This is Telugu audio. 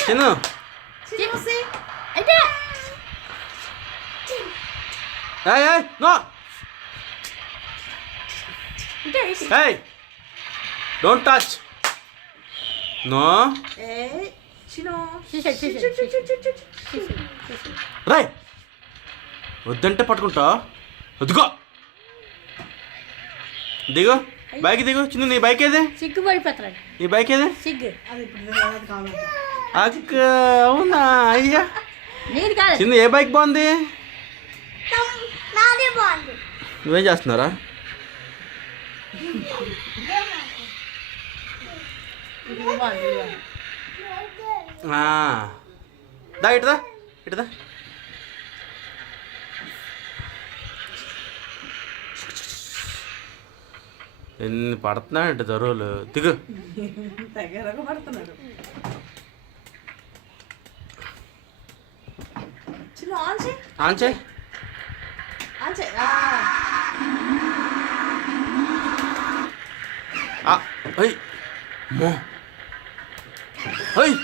Chinnu no don't touch no రాయ్ వద్దంటే పట్టుకుంటా వద్దుకో దిగు బైక్ దిగు చిన్న నీ బైక్ ఏది సిగ్గు పడిపోతాడు నీ బైక్ ఏది సిగ్గు అక్క అవునా అయ్యా నీది కాదు చిన్న ఏ బైక్ బాగుంది నాదే బాగుంది నువ్వేం చేస్తున్నారా దా ఇటుదా ఇటుదా ఎన్ని పడుతున్నాయంటే దరువులు దిగు పడుతున్నాడు చిన్న ఆన్ చేయి అయ్ మో అయ్